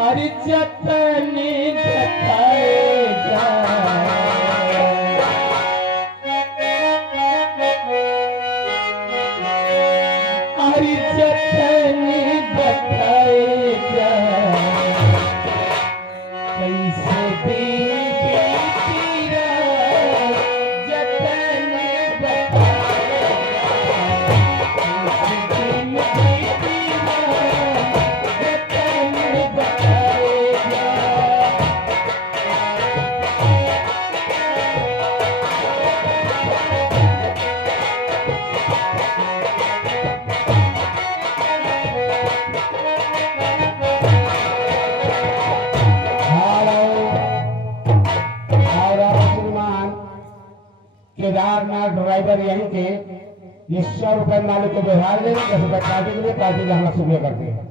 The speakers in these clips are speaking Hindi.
अरे जतने जताए अरे जतने बताए कैसे केदारनाथ ड्राइवर यहीं के ये 100 रुपए मालिक को व्यवहार देंगे 10 रुपए पार्टी के लिए पार्टी का हम शुक्रिया करते हैं।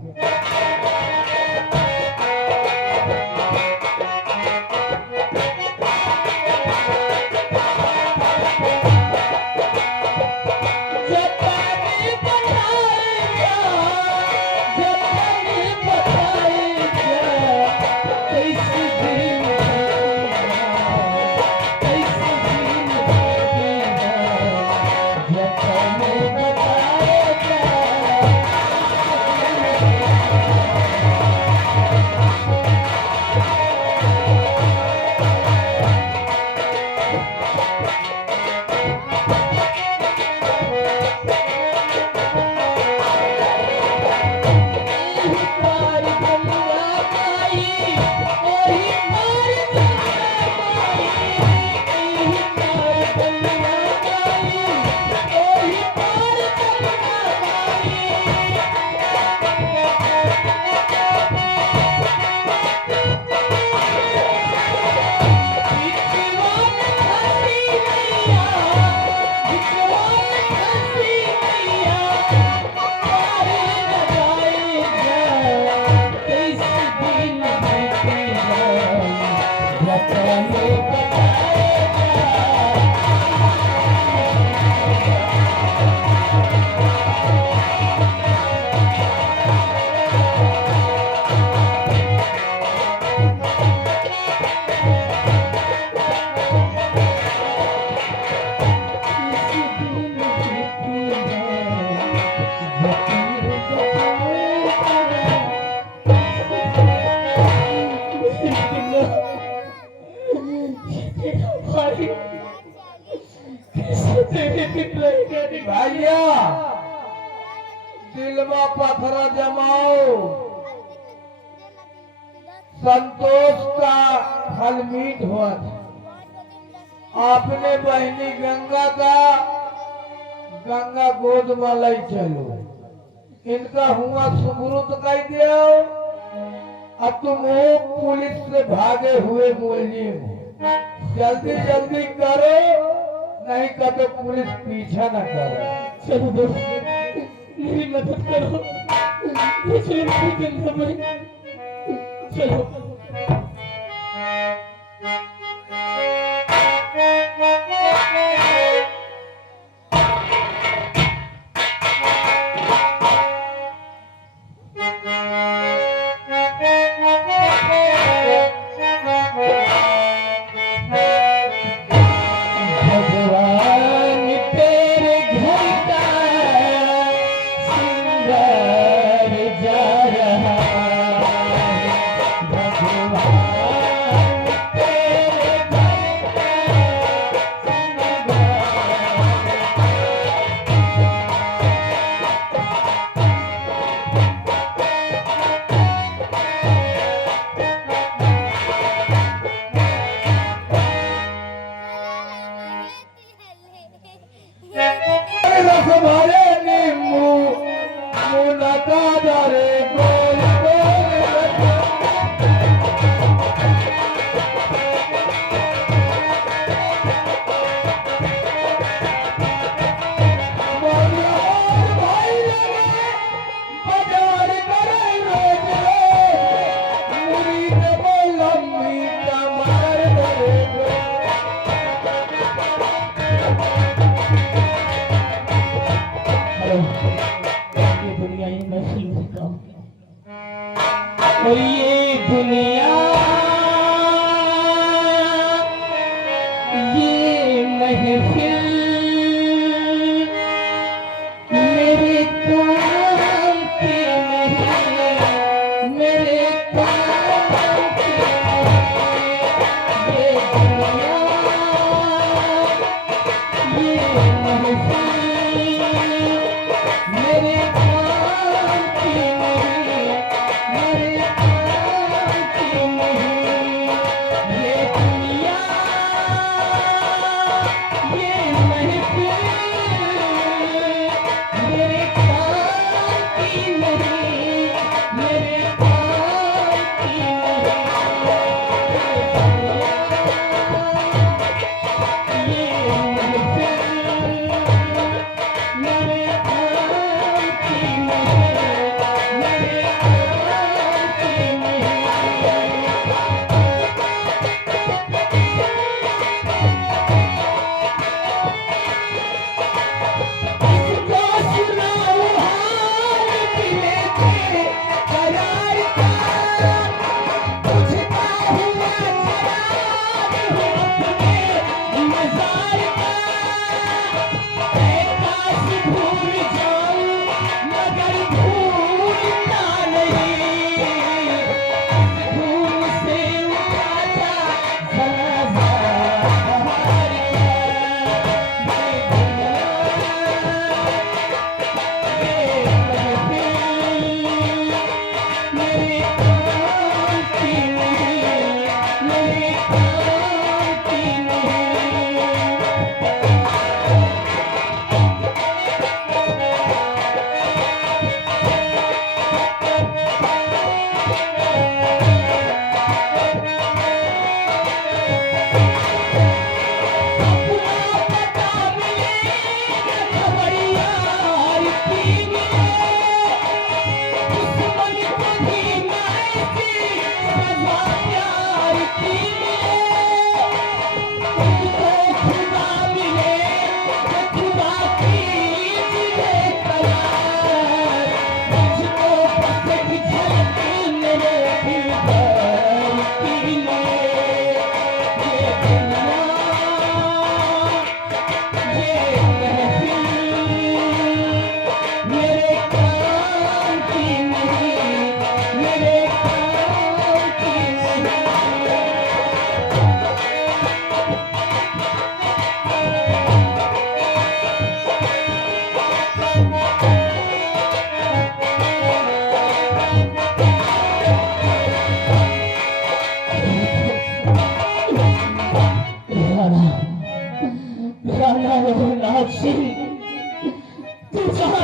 दिलवा पत्थरा जमाओ, संतोष का फल मीठ हुआ था। आपने बहनी गंगा का गंगा गोद में लाई चलो, इनका हुआ सुब्रुत कह दियो। अब तुम हो पुलिस से भागे हुए मुलजिम, जल्दी जल्दी करो, नहीं का तो पुलिस पीछा न करे। चलो दोस्त, मेरी मदद करो, मुझे नहीं दिन समय। चलो तुम्हारे नींबू मुनका दरे गोल गोल भाई बाजार करे रोज मुरीद लम्बी कमर दरे ये दुनिया ही महफिल से काम, और ये दुनिया ये महफिल मेरे काम की नहीं, मेरे काम की नहीं। ये दुनिया ये महफिल मेरे काम की नहीं, मेरे काम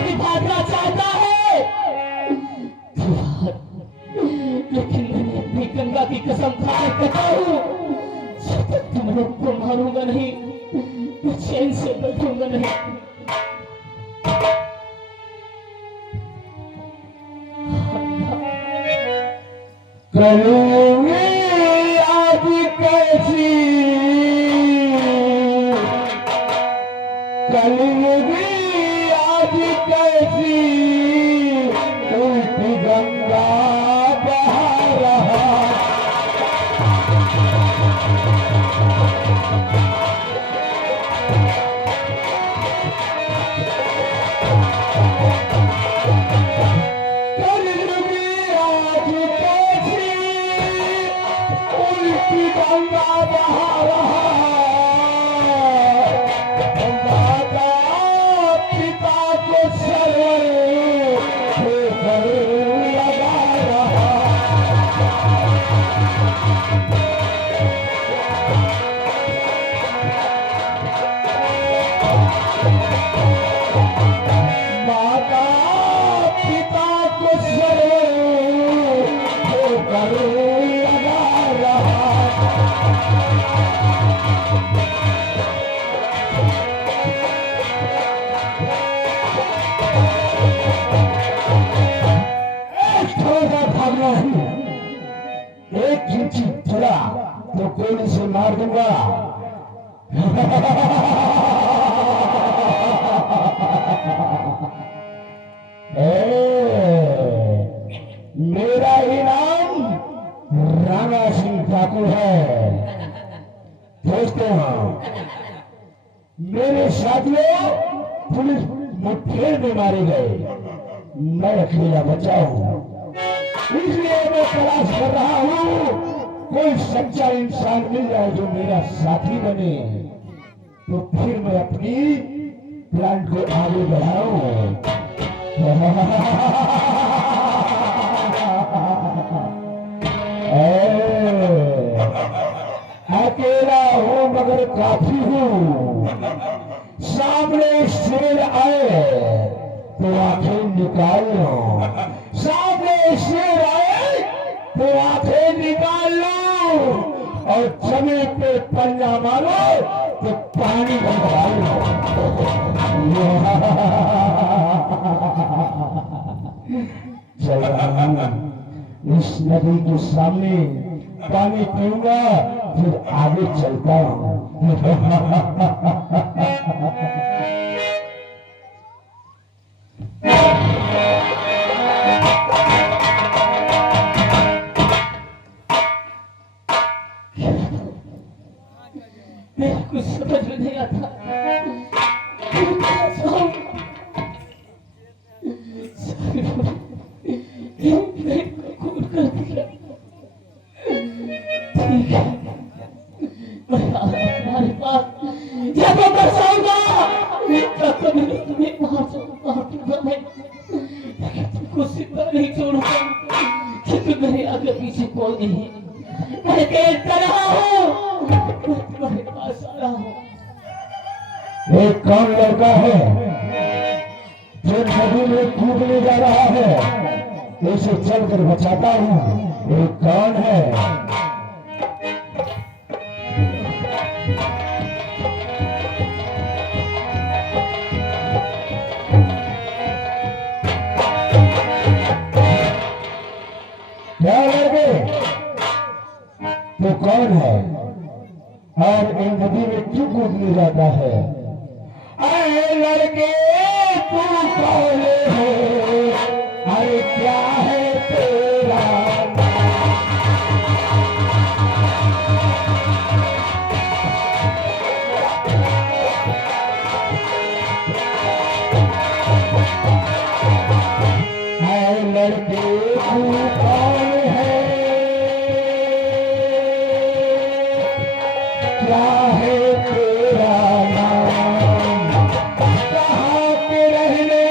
भी भागना चाहता है तो भाग, लेकिन मैंने अपनी गंगा की कसम खाकर कहता हूँ जब तक तुम लोग को मारूंगा नहीं मैं चैन से बैठूंगा नहीं। करूंगी आज कैसी करूंगी आज कैसी उल्टी गंगा बहा रहा। करूंगी आज कैसी उल्टी गंगा बहा रहा। माता पिता को सरवर होकर लगा रहा। माता पिता को सरवर होकर लगा रहा। थोड़ा भागना है, एक इंची थोड़ा तो गोली से मार दूंगा। मेरा इनाम राणा सिंह ठाकुर है। दोस्तों मेरे साथियों पुलिस मुठभेड़ में मारे गए, मैं अकेला बचा हूं, इसलिए मैं तलाश कर रहा हूं कोई सच्चा इंसान मिल जाए जो मेरा साथी बने, तो फिर मैं अपनी प्लान को आगे बढ़ाऊं। अकेला हूं मगर काफी हूं। सामने शेर आए तो आंखें निकाल लो, सामने शेर आए तो आंखें निकाल लो, और जमीन पे पंजा मारो तो पानी निकाल लो। चल रहा हूं इस नदी के सामने, पानी पीऊंगा फिर आगे चलता हूं। मेरे कुछ समझ में नहीं आता। खून कर दिया। ठीक है मैं तुम्हारे पास या तो बरसाऊंगा या तो मैं तुम्हें मारूंगा मैं, लेकिन तुमको जिंदा नहीं छोड़ूंगा क्योंकि मेरे आगे पीछे कोई नहीं है। मैं देखता रहा हूँ, मैं तुम्हारे पास आ रहा हूँ। एक कौन लड़का है जो नदी में कूदने जा रहा है, उसे चलकर बचाता हूँ। एक कौन है? क्या लड़के तो कौन है और इन नदी में क्यों कूदने जाता है? अरे लड़के तू कौन है? अरे क्या है तेरा लड़के तू कौन है? क्या है तेरा नाम? कहाँ के रहने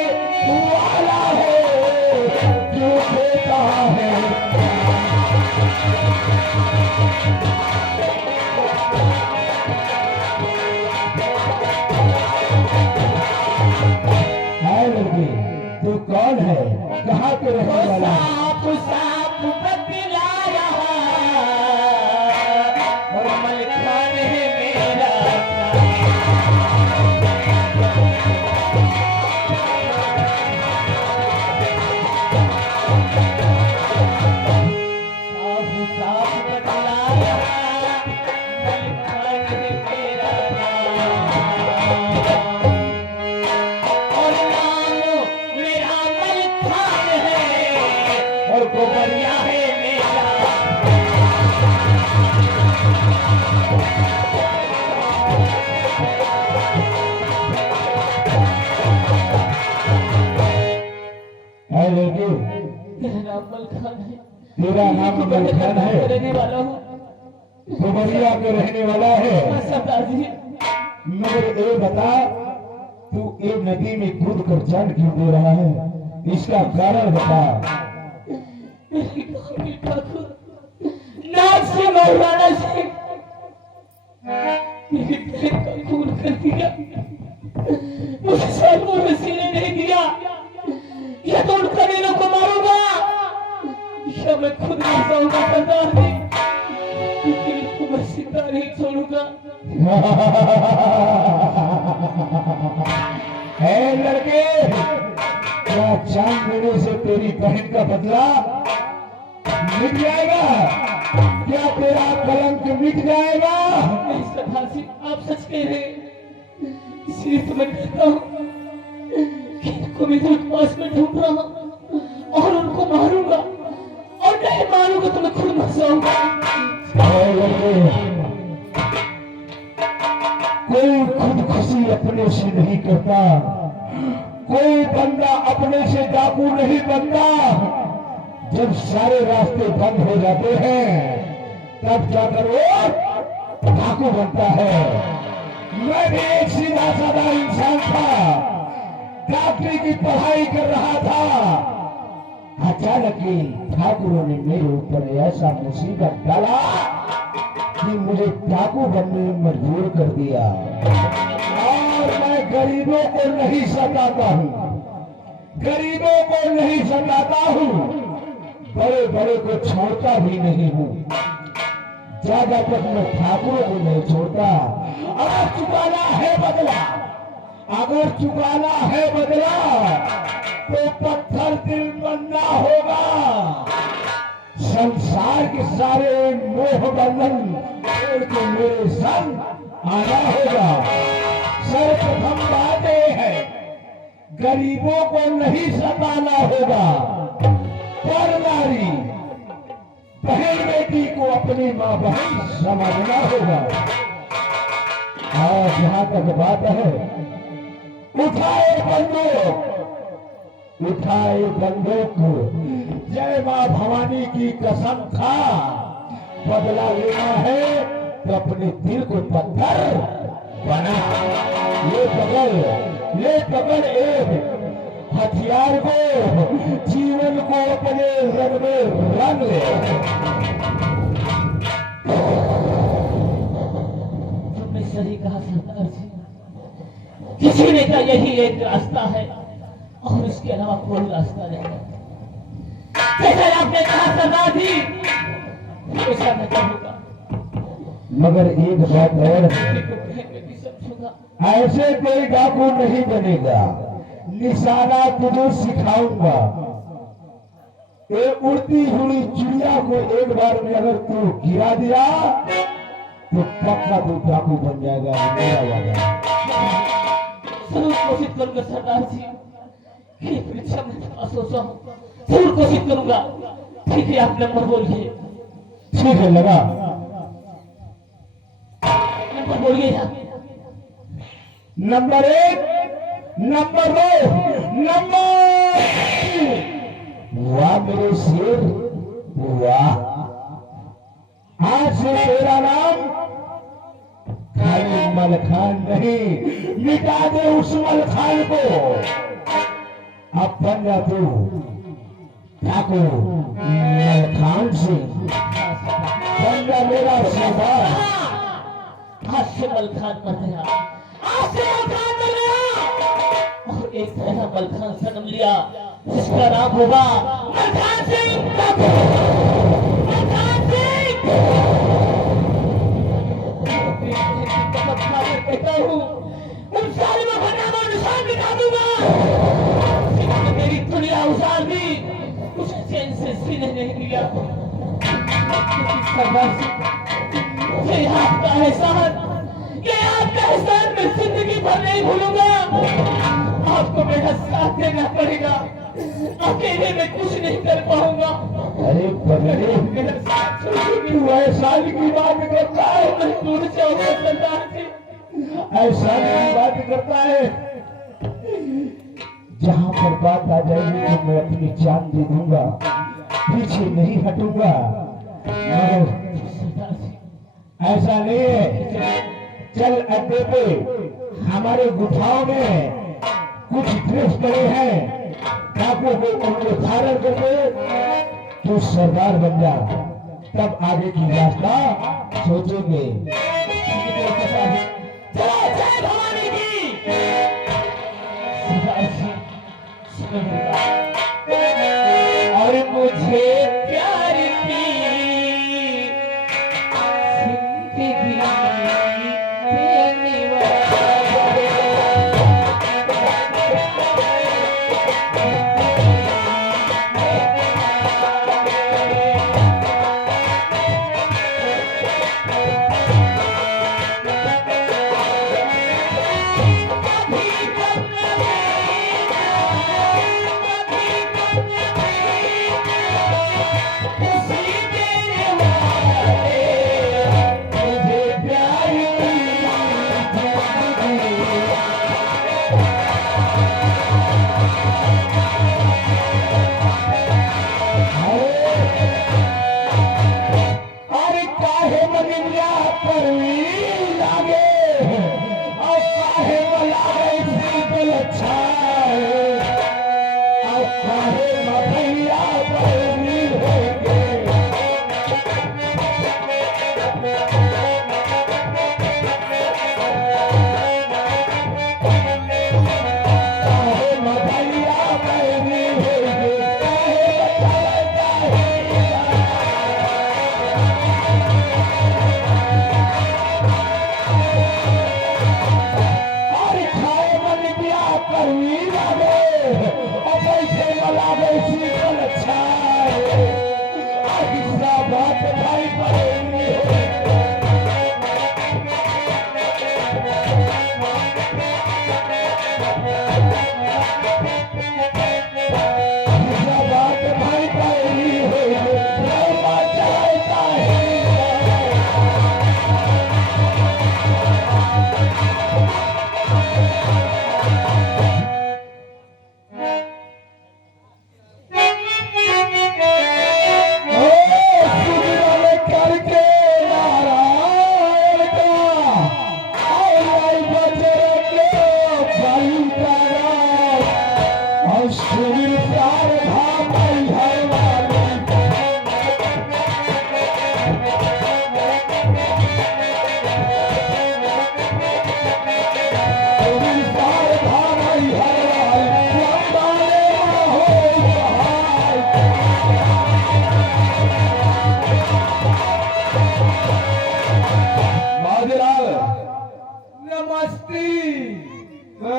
वाला है? क्यों देता है? लड़के तू कौन है, कहाँ के रहने वाला है? साफ साफ बतलाया और मलखान है मेरा साफ साफ बतलाया मलखान है मेरा और नाम मेरा मलखान है और गोबरिया है मेरा है लड़की, मेरा नाम मलखान है तेरा नाम मलखान है, रहने वाला हूँ गोबरिया के रहने वाला है। सरदार जी मगर ये बता, तू ये नदी में कूद कर जान क्यों दे रहा है? इसका कारण बता। मेरे गाँव के ठाकुर नाग से मौलाना से मेरी बहन का खून कर दिया, मुझे सालों वसीले नहीं दिया। या तो उन कमीनों को मारूंगा या मैं खुद मर जाऊंगा सरदार जी, लेकिन इनको मैं जिंदा नहीं छोड़ूंगा। है लड़के, क्या जान देने से तेरी बहन का बदला मिट जाएगा? क्या तेरा कलंक मिट जाएगा? नहीं सरदार जी, आप सच कह रहे हैं, इसलिए तो मैं कहता हूँ कि इनको मैं एक पास में ढूंढ रहा हूँ और उनको मारूंगा, और नहीं मारूंगा तो मैं खुद मर जाऊंगा। है लड़के, कोई खुदकुशी अपने से नहीं करता, कोई बंदा अपने से डाकू नहीं बनता। जब सारे रास्ते बंद हो जाते हैं तब जाकर वो डाकू बनता है। मैं भी एक सीधा साधा इंसान था, डॉक्टरी की पढ़ाई कर रहा था। अचानक ही ठाकुरों ने मेरे ऊपर ऐसा मुसीबत डाला कि मुझे डाकू बनने में मजबूर कर दिया। और मैं गरीबों को नहीं सताता हूँ, गरीबों को नहीं सताता हूँ, बड़े बड़े को छोड़ता भी नहीं हूँ। ज्यादा तक मैं ठाकुरों को नहीं छोड़ता। अगर चुकाना है बदला, अगर चुकाना है बदला, तो पत्थर दिल बनना होगा। संसार के सारे मोह बंधन छोड़ के मेरे संग आना होगा। सर्वप्रथम बात यह है, गरीबों को नहीं सताना होगा। पर नारी बहन बेटी को अपनी माँ बहन समझना होगा। और जहाँ तक बात है, उठाए बंदूक, उठाए बंदूक, जय माँ भवानी की कसम खा। बदला लेना है तो अपने दिल को पत्थर बना। ले पकड़ एक हथियार को, जीवन को अपने रंग में रंग ले। तुमने सही कहा सरदार जी, किसी ने कहा यही एक रास्ता है और इसके अलावा कोई रास्ता नहीं है। जैसे आपने कहा सरदार जी, ऐसा मैं करूंगा, मगर एक बात और, को कहेंगे भी समझूंगा। ऐसे कोई डाकू नहीं बनेगा। निशाना तुझे सिखाऊंगा। ये उड़ती हुई चिड़िया को एक बार में अगर तू गिरा दिया तो पक्का तू डाकू बन जाएगा, मेरा वादा। जरूर कोशिश करूंगा सरदार जी, ये परीक्षा में थोड़ा सोचा हूँ, जरूर कोशिश करूंगा। ठीक है, आप नंबर बोलिए। ठीक है, लगा। नंबर बोलिए आप। Number 1, number 2, number 3। वाह मेरे शेर, वाह। आज से तेरा नाम खाली मलखान नहीं, मिटा दे उस मलखान को। अब बन जा तू ठाकुर मलखान सिंह, बन जा मेरा सरदार। आज से मलखान मर गया, आज से मलखान मर गया, और एक ऐसा मलखान से जन्म लिया जिसका नाम होगा मलखान सिंह। मलखान सिंह कहता हूँ उन सालिमों का नाम और निशान मिटा दूंगा। मेरी दुनिया उजाड़ दी, उसे चैन से सीने नहीं दिया। ये आपका एहसान, ये आपका एहसान मैं जिंदगी भर नहीं भूलूंगा। आपको मेरा साथ देना पड़ेगा, अकेले में कुछ नहीं कर पाऊंगा। अरे बगले मेरा साथ छोड़िए। तू एहसान की बात करता है, मैं दूर जाऊंगा सरदार जी। एहसान की बात करता है। जहाँ पर बात आ जाएगी तो मैं अपनी जान दे दूंगा, पीछे नहीं हटूंगा। मगर सरदार जी ऐसा नहीं है। चल अड्डे पे, हमारे गुफाओं में कुछ ड्रेस पड़े हैं, काबू को उनको धारण करके तू सरदार बन जा, तब आगे की रास्ता सोचेंगे। चलो जय भवानी की। सरदार जी सुनो मेरी बात। और मुझे प्यार की जिंदगी देने वाले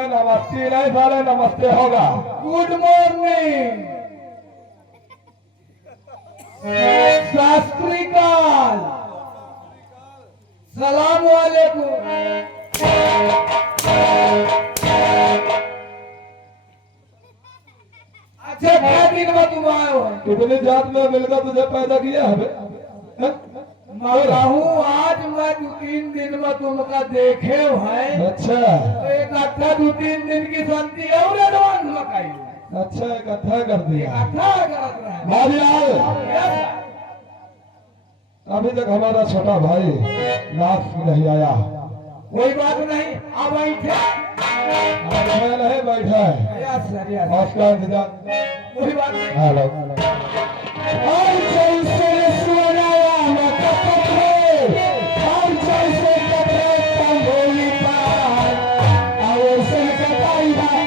नमस्ते नहीं साले, नमस्ते होगा। गुड मॉर्निंग, सत श्री अकाल, सलाम वालेकुम। अच्छा क्या दिन में तुम आए हो? कितनी जात में मिलकर तुझे पैदा किया है? मौला हूँ आज मैं 2-3 दिन में तुमका देखे है। अच्छा तो एक अट्ठा 2-3 दिन की शांति और एडवांस लगाई। अच्छा, इकट्ठा कर दिया। अट्ठा करत रहा है। भाईलाल, Yes, अभी तक हमारा छोटा भाई नाथ नहीं आया। कोई बात नहीं, अब बैठे। मैं नहीं बैठा है, यस सर, यस, उसका इंतजार। कोई बात नहीं। हेलो। और जैसे सोनाया कपड़े, और जैसे कपड़े तंगोली पार, और से कटाई मैं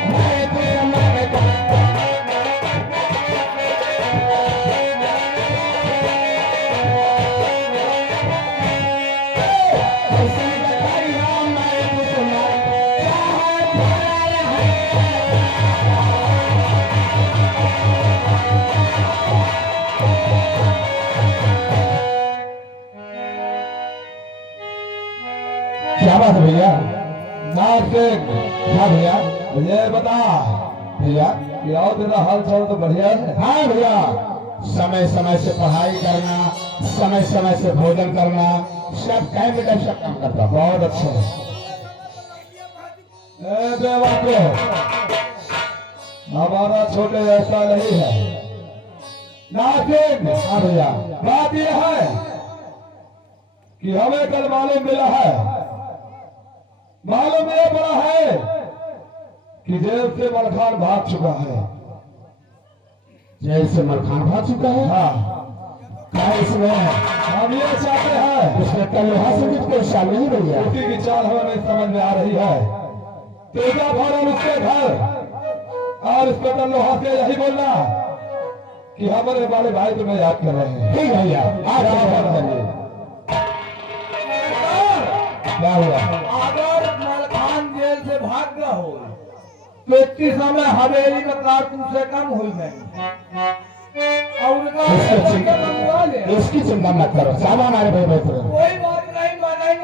क्या है भैया? नाक से हाँ भैया, ये बता भैया कि और तेरा हाल चाल तो बढ़िया है। हाँ भैया, समय समय से पढ़ाई करना, समय समय से भोजन करना, सब टाइम पे टाइम सब काम करता। बहुत अच्छा है। हमारा छोटे ऐसा नहीं है। नाजिम, हाँ भैया, बात यह है कि हमें कल मालूम मिला है, मालूम यह पड़ा है कि जेल से मलखान भाग चुका है। जेल से मलखान भाग चुका है? हाँ। क्या इसमें हम ये चाहते हैं, उसमें कल लोहा से कुछ कोई शामिल नहीं भैया। उसी की चाल हमें समझ में आ रही है। तेजा फौरन उसके घर और इंस्पेक्टर लोहा से यही बोलना कि हमारे बड़े भाई तुम्हें याद कर रहे हैं। ठीक भैया, क्या हुआ? अगर मलखान जेल से भाग गया हो तो इतनी समय हवेली का कारतूस से कम हो गई और उनका इसकी चिंता मत करो, सब हमारे भाई भाई कोई बात नहीं, मनाई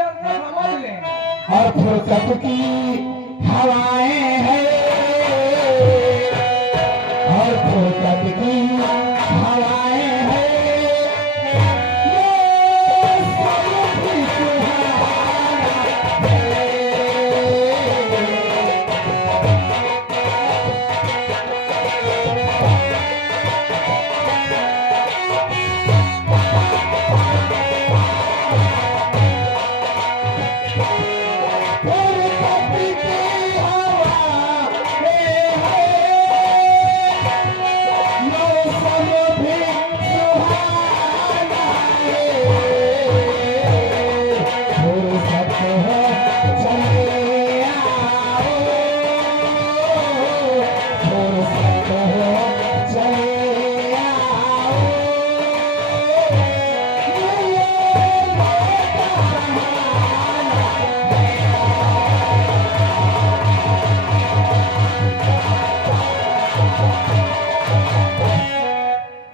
समझ लें। और फुर्सत की हवाएं हैं, और फुर्सत की हवाएं हैं,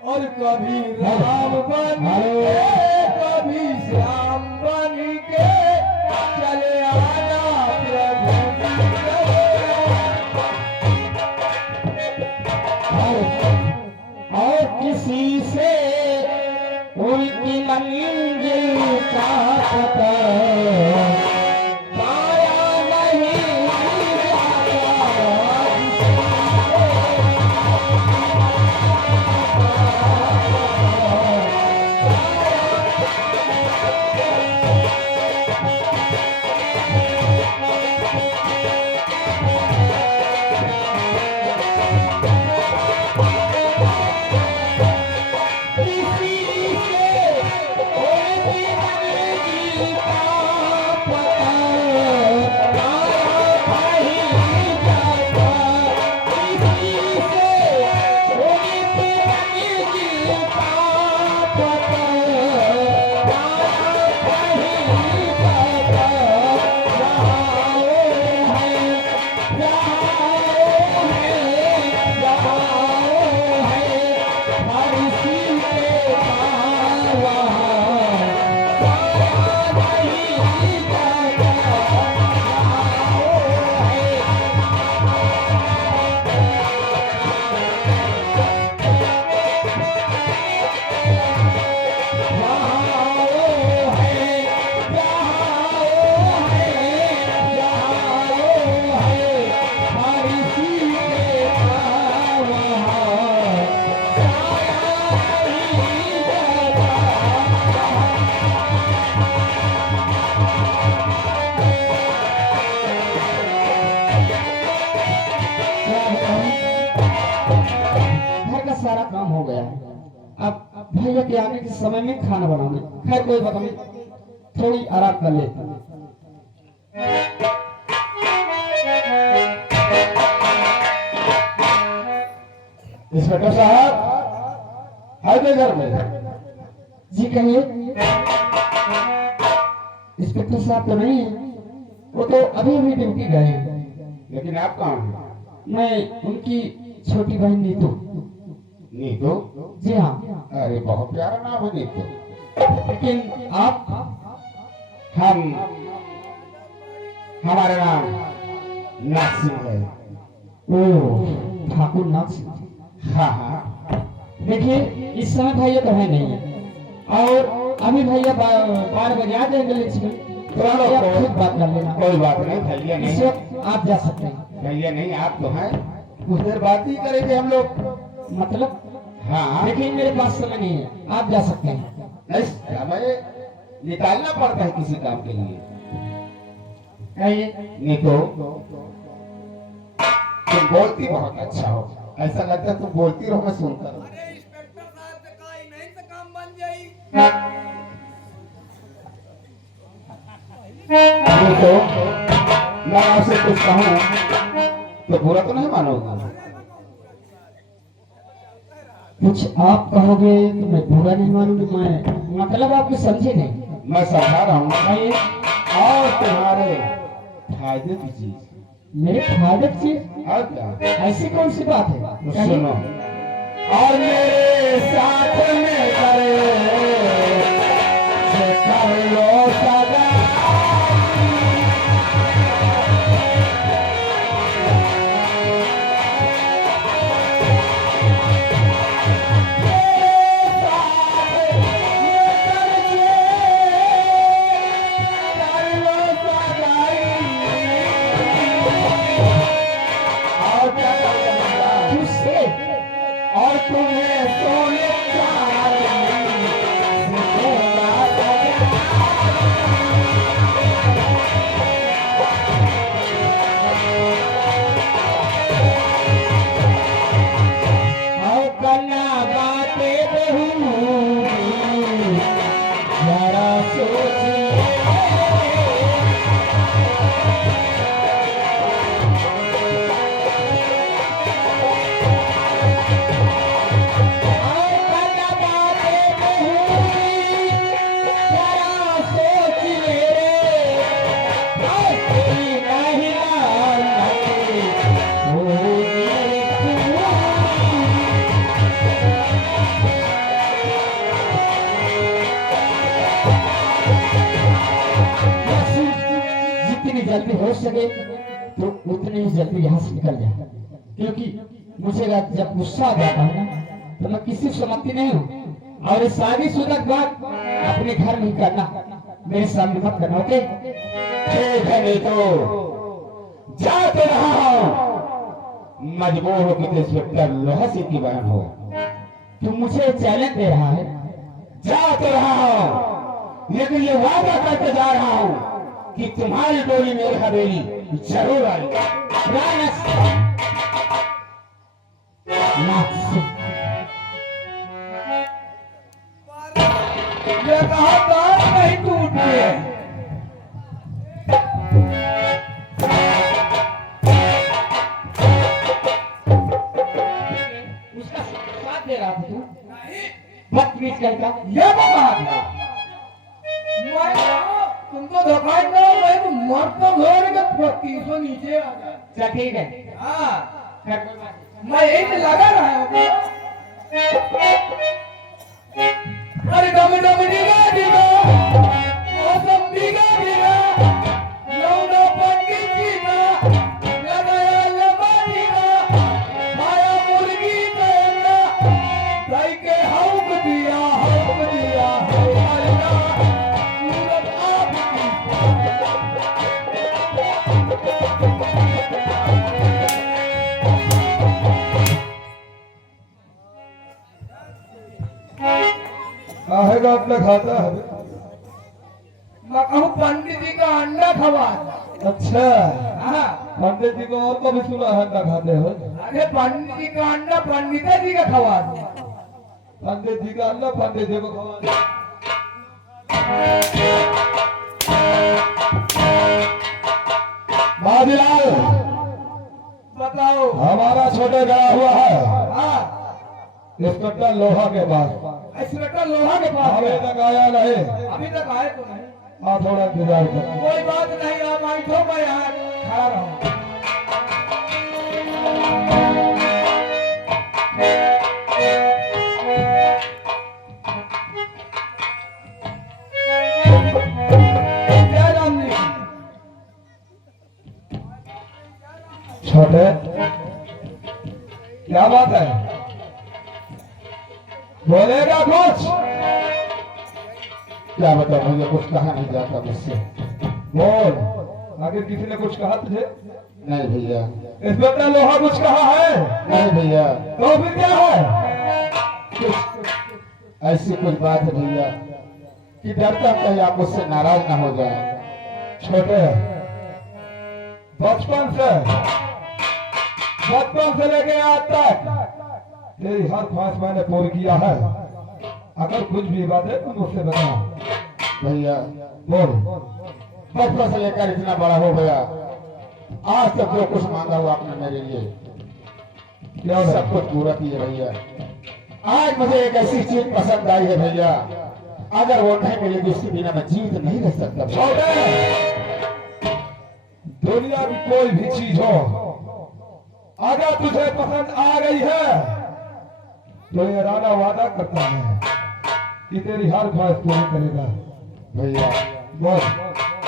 और कभी राम बन के कभी श्याम बन के चले आना प्रभु और किसी से उनकी मंजिल का पता पाया नहीं सारा काम हो गया है। अब भैया के आने के समय में खाना बनाने, खैर कोई बात नहीं, थोड़ी आराम कर ले। इंस्पेक्टर साहब आइए घर में। जी कहिए। इंस्पेक्टर साहब तो नहीं है, वो तो अभी अभी ड्यूटी गए हैं। लेकिन आप कौन हैं? मैं उनकी छोटी बहन नीतू। नीतू? जी हाँ। अरे बहुत प्यारा नाम है नीतू। लेकिन आप? हम हमारा नाम नाथ सिंह है। ओ ठाकुर नाथ सिंह। हाँ हाँ। देखिए इस समय भैया तो है नहीं है और अभी भैया 12 बजे आ जाएंगे लंच में, तो आप खुद बात कर लेना। कोई बात नहीं भैया, इस नहीं वक्त आप जा सकते हैं। भैया नहीं, आप तो हैं, कुछ देर बात ही करेंगे हम लोग। मतलब हाँ देखिए मेरे पास समय नहीं है, आप जा सकते हैं। नहीं, हमें निकालना पड़ता है किसी काम के लिए। कहिए। नहीं तो तुम बोलती बहुत अच्छा हो, ऐसा लगता है तुम बोलती रहो मैं सुनता रहूं। अरे इंस्पेक्टर साहब से कहा नहीं तो काम बन जाई। नहीं तो मैं आपसे कुछ कहूं तो बुरा तो नहीं मानोगा? कुछ आप कहोगे तो मैं बुरा नहीं मानूंगी। मैं मतलब आपको समझे नहीं। मैं समझा रहा हूँ कहिए। और तुम्हारे फायदे की चीज। मेरे फायदे से और क्या? ऐसी कौन सी बात है? तो कहिए। सुनो, और मेरे साथ में करे से कर लो सगा। और तुम्हें सोने चांदी से दूंगा और कन्या बातें रहूंगी, जरा सोचिए। जितनी जल्दी हो सके तो उतनी ही जल्दी यहाँ से निकल जाए, क्योंकि मुझे जब गुस्सा आ जाता है ना तो मैं किसी से समझती नहीं हूँ। और इस शादीशुदा के बाद अपने घर में ही करना, मेरे सामने मत करना। ओके ठीक है, नहीं तो जा तो रहा हूं, मजबूर हो कि इंस्पेक्टर लोहा सिंह की बहन हो। तू मुझे चैलेंज दे रहा है। जा तो रहा हूं, लेकिन ये वादा करके जा रहा हूं कि तुम्हारी डोली मेरी हवेली जरूर आएगी। ये कहा दांत नहीं टूटते। उसका साथ दे रहा था तू, नहीं, बदतमीज करता। ये तो कहा था। मैं कहा, तुम तो धोखा करो, मैं तो मर्द तो घर के 30 नीचे आ जाए। चल ठीक है, हाँ, कर कोई बात नहीं। मैं यही तो लगा रहा हूँ। अरे डम डम डिगा डिगा, मौसम डिगा डिगा, लौंडा पंडित जी का लगाया लंबा डिगा, माया मुर्गी का अंडा, दही के हौक दिया, अल्लाह, सूरत आपकी। आएगा अपना खाता है। मैं कहूँ पंडित जी का अंडा खवा। अच्छा, हाँ, पंडित जी को और कभी सुना है अंडा खाते हो? अरे पंडित जी का अंडा पंडित जी का खवा। पंडित जी का अंडा पंडित जी को खवा। बाजीलाल, बताओ। हमारा छोटे गया हुआ है हाँ, इंस्पेक्टर लोहा के पास, इंस्पेक्टर लोहा के पास अभी है। तक आया नहीं। अभी तक आए तो नहीं। आप थोड़ा इंतजार करो। कोई बात नहीं, आप आई तो मैं यहाँ खड़ा रहूँ। क्या नाम नहीं? बोलेगा कुछ? क्या बताओ मुझे कुछ कहा नहीं जाता मुझसे। बोल, आगे किसी ने कुछ कहा तुझे? नहीं भैया, इंस्पेक्टर लोहा कुछ कहा है? नहीं भैया, तो फिर क्या है? कुछ ऐसी कुछ बात है भैया कि डरता कहीं आप मुझसे नाराज ना हो जाए। छोटे, बचपन से लेके आज तक तेरी हर ख्वाहिश मैंने पूरी किया है। अगर कुछ भी बात है तो मुझसे बता। भैया बोल। बचपन से लेकर इतना बड़ा हो गया, आज तक जो कुछ मांगा हुआ आपने मेरे लिए क्या सब कुछ पूरा किए भैया। आज मुझे एक ऐसी चीज पसंद आई है भैया, अगर वो नहीं मिलेगी उसके बिना मैं जीवित नहीं रह सकता। छोटे, दुनिया की कोई भी चीज हो, अगर तुझे पसंद आ गई है तो ये राणा वादा करता है कि तेरी हर ख्वाहिश पूरी करेगा। भैया बोल।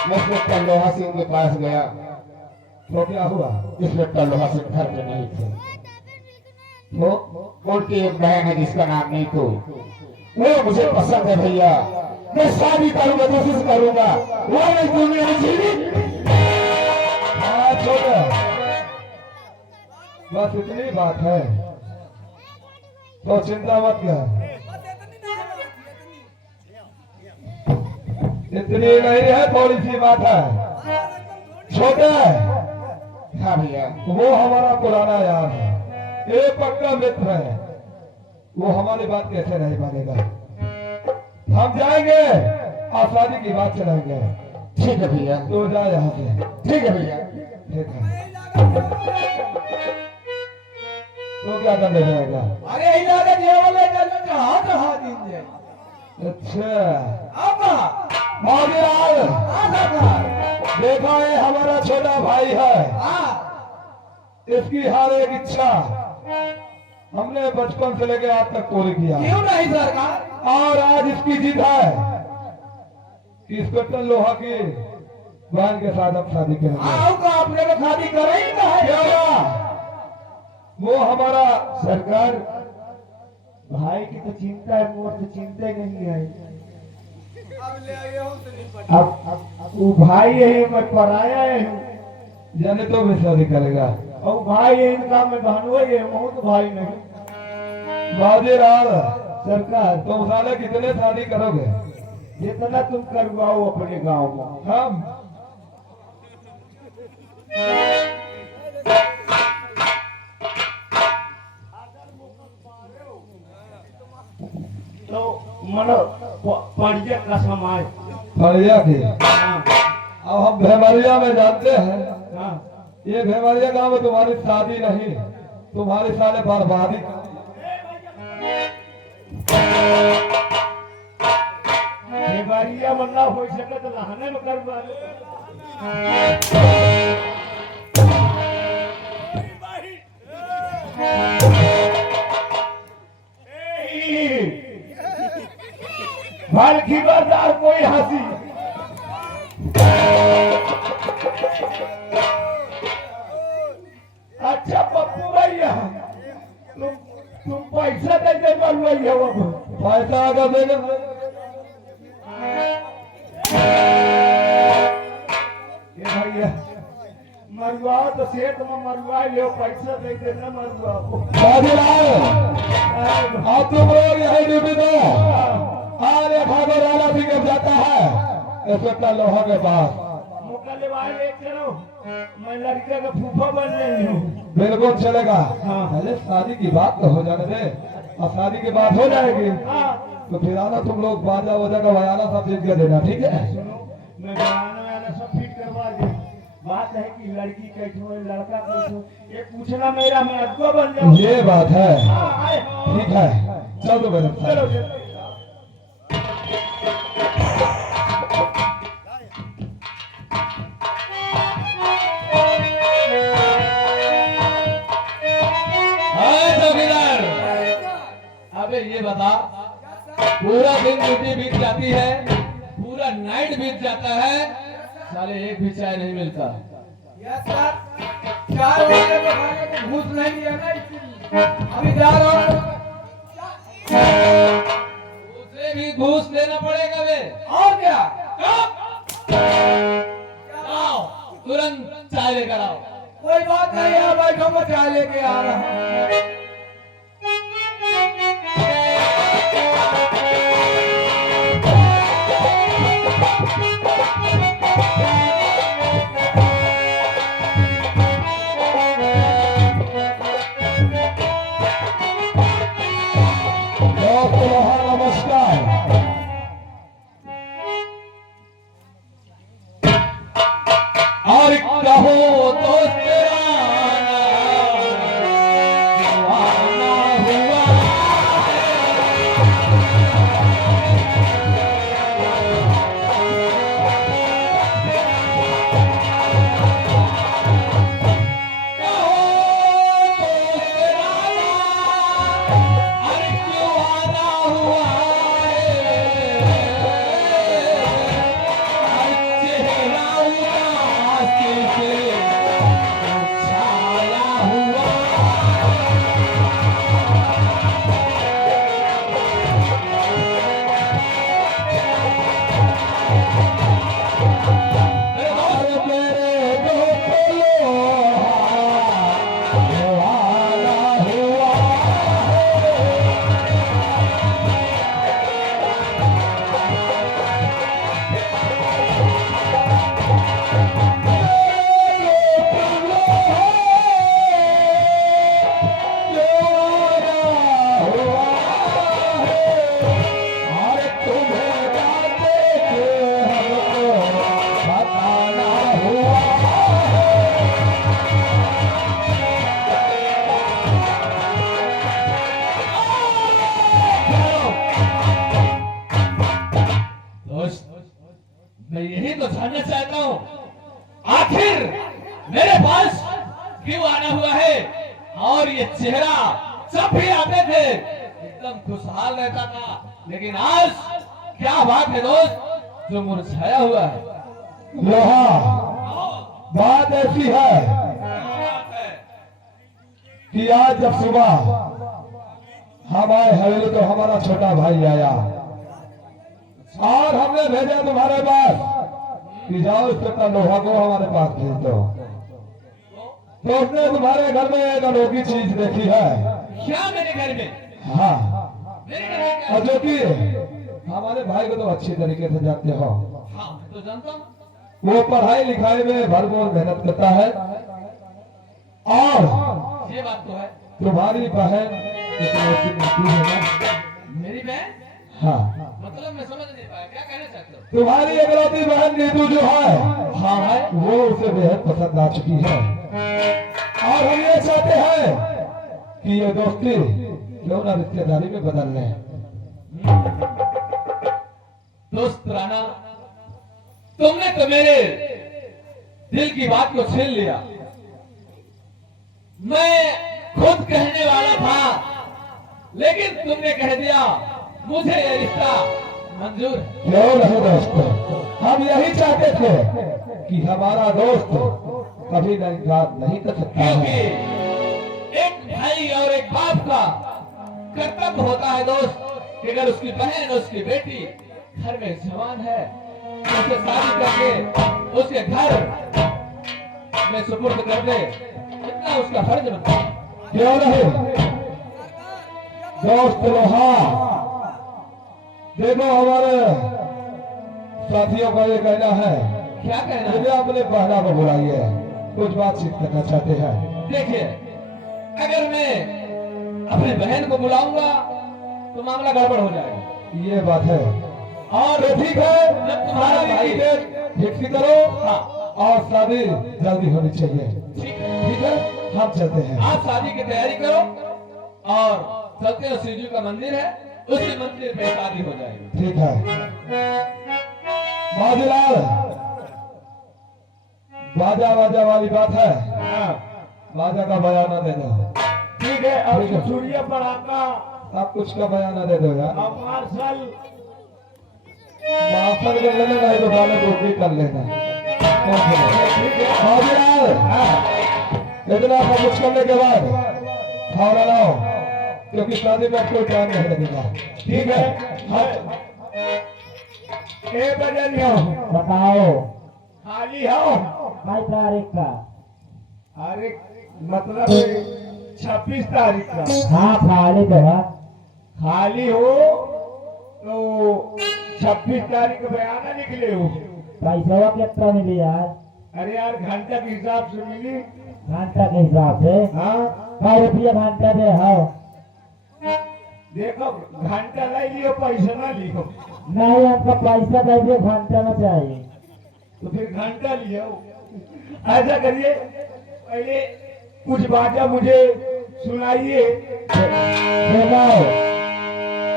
मैं इंस्पेक्टर लोहा सिंह के पास गया, तो क्या हुआ? इंस्पेक्टर लोहा सिंह घर पे नहीं थे। तो उनकी एक बहन है जिसका नाम नीतू, वो मुझे पसंद है भैया। मैं शादी करूंगा, कोशिश करूंगा वो मैं दुनिया में जीवित। हाँ छोटे, बस इतनी बात है तो चिंता मत कर। इतनी नहीं है, थोड़ी सी बात है। छोटे, हाँ भैया, वो हमारा पुराना यार है, एक पक्का मित्र है, वो हमारी बात कैसे नहीं मानेगा। हम जाएंगे और शादी की बात चलाएंगे। ठीक है भैया, तो जा यहाँ से। ठीक है भैया। ठीक है, तो क्या करने जाएगा? अरे इलाके जेवले चल कहाँ दिन जाए। अच्छा, अब भागीलाल, देखा है हमारा छोटा भाई है, इसकी हर एक इच्छा हमने बचपन से लेकर आज तक पूरी किया क्यों नहीं सरकार? और आज इसकी जिद है कि इंस्पेक्टर लोहा की बहन के साथ अब शादी करेंगे। आओ का अपने को शादी करेंगे है क्या हुआ? वो हमारा सरकार भाई की तो चिंता है, मोर तो चिंता ही नहीं है। अब वो भाई है, मैं पराया है, जाने तो भी शादी करेगा। और भाई है इनका, मैं बहनों है, वो तो भाई नहीं। बाजीराव, सरकार तुम साले कितने शादी करोगे? जितना तुम करवाओ अपने गांव में। हम तो मनो परिजन का समाज। फरिया की। हाँ, अब हम भेमरिया में जानते हैं, हाँ। ये भेमरिया गांव में तुम्हारी शादी नहीं, तुम्हारी साले बर्बादी। देवारिया वल्ला हो सके तो लहने में करवा ले। भाल की बाजार कोई हंसी। अच्छा पप्पू भैया, तुम पैसा दे दे भैया। वो पैसा अगर देने ये भैया मरुआ तो सेठ में मरुआ ले, पैसा दे दे ना मरुआ को। बाजीराव, अब तुम लोग यही ड्यूटी दो। आज भागो राणा सिंह जब जाता है इंस्पेक्टर लोहा के पास, मुकले वाले ले चलो, मैं लड़के का फूफा बन रही हूँ। बिल्कुल चलेगा। हाँ। पहले शादी की बात तो हो जाने दे, और शादी की बात हो जाएगी हाँ, तो फिर आना तुम लोग बाजा वजा का बयाना सब चीज के देना, ठीक है? सुनो, मैं बयाना वयाना सब फिट करवा दे। बात है कि लड़की कैठो है, लड़का कैठो, ये पूछना मेरा, मैं अगुआ बन जाऊँ। ये बात है। हाँ, आए। ठीक है, चलो मेरे चलो साथ। चलो। अबे ये बता, पूरा दिन ड्यूटी बीत जाती है, पूरा नाइट बीत जाता है, साले एक भी चाय नहीं मिलता। यस सर, 4 बजे को खाने को घूस नहीं दिया ना, इसलिए अभी जा रहा हूँ। कि घूस लेना पड़ेगा वे? और क्या? आओ तुरंत चाय लेकर आओ। कोई बात नहीं है, बैठो मैं चाय लेके आ रहा हूँ। दोस्त लोहा नमस्कार। और कहो दोस्त राना दीवाना हुआ अरे मेरे दोस्त लोहा दीवाना हुआ। अरे तुम्हें जाते के हमको बताना हुआ। दोस्त मैं यही तो जानना चाहता हूँ, आखिर मेरे पास क्यों आना हुआ है? और ये चेहरा जब भी आते थे एकदम खुशहाल रहता था, लेकिन आज क्या बात है दोस्त जो मुरझाया हुआ है? लोहा, बात ऐसी है कि आज जब सुबह हम आए हवेली तो हमारा छोटा भाई आया और हमने भेजा तुम्हारे पास कि जाओ इस प्रकार लोहा को हमारे पास भेज दो। तो उसने तुम्हारे घर में एक अनोखी चीज देखी है। क्या मेरे घर में? हाँ, मेरे घर में क्या? और जो कि हमारे भाई को तो अच्छी तरीके से जानते हो। हाँ मैं तो जानता हूँ। वो पढ़ाई लिखाई में भरपूर मेहनत करता है और ये बात तो है। तुम्हारी बहन इकलौती बेटी है ना? मेरी बहन? हाँ, मतलब मैं समझ नहीं पाया, क्या कहना चाहते हो? तुम्हारी इकलौती बहन नीतू जो है, हाँ है। वो उसे बेहद पसंद आ चुकी है और हम ये चाहते हैं कि ये दोस्ती क्यों ना रिश्तेदारी में बदल लें। दोस्त राणा, तुमने तो मेरे दिल की बात को छीन लिया। मैं खुद कहने वाला था, लेकिन तुमने कह दिया मुझे ये रिश्ता मंजूर है। क्यों नहीं दोस्त, हम यही चाहते थे कि हमारा दोस्त कभी नहीं इनकार नहीं कर सकता क्योंकि है। एक भाई और एक बाप का कर्तव्य होता है दोस्त कि अगर उसकी बहन उसकी बेटी घर में जवान है तो उसे शादी करके उसके घर में सुपुर्द कर दे, इतना उसका फर्ज बनता है। क्यों नहीं दोस्त लोहा, देखो हमारे साथियों का ये कहना है, क्या कहना है? मुझे अपने बहना को बुलाइए, कुछ बातचीत करना चाहते हैं। देखिए, अगर मैं अपने बहन को बुलाऊंगा तो मामला गड़बड़ हो जाएगा। ये बात है और ठीक है, जब तुम्हारा शादी भाई की डेट फिक्स करो हाँ और शादी जल्दी होनी चाहिए। ठीक है, ठीक है, हम चलते हैं। आप शादी की तैयारी करो और चलते हैं, शिव जी का मंदिर है, उसी मंदिर में शादी हो जाएगी। ठीक है बाजीलाल, बाजा बाजा वाली बात है, बाजा का बयाना दे दो। ठीक है, अब ठीक है। सूर्य पढ़ाता सब कुछ का बयाना दे दो यार। अब मार्शल माफर कर लेना, नहीं तो गाने को भी कर लेना। बाजीलाल, इतना सब कुछ करने के बाद खाना लाओ, क्योंकि शादी में कोई टाइम नहीं लगेगा। ठीक है। ए बजनियो बताओ खाली हो? भाई तारीख का। अरे मतलब 26 तारीख का हाँ खाली तो है। खाली हो तो 26 तारीख को बयाना निकले हो। पैसा कितना मिली यार? अरे यार घंटा के हिसाब से मिली। घंटा के हिसाब से? हाँ 100 रुपया घंटा दे हो। देखो घंटा ले लियो पैसा ना लियो। नहीं हमको पैसा दे दियो, घंटा में चाहिए। तो फिर घंटा लियो। ऐसा करिए पहले कुछ बातें मुझे सुनाइए। देखो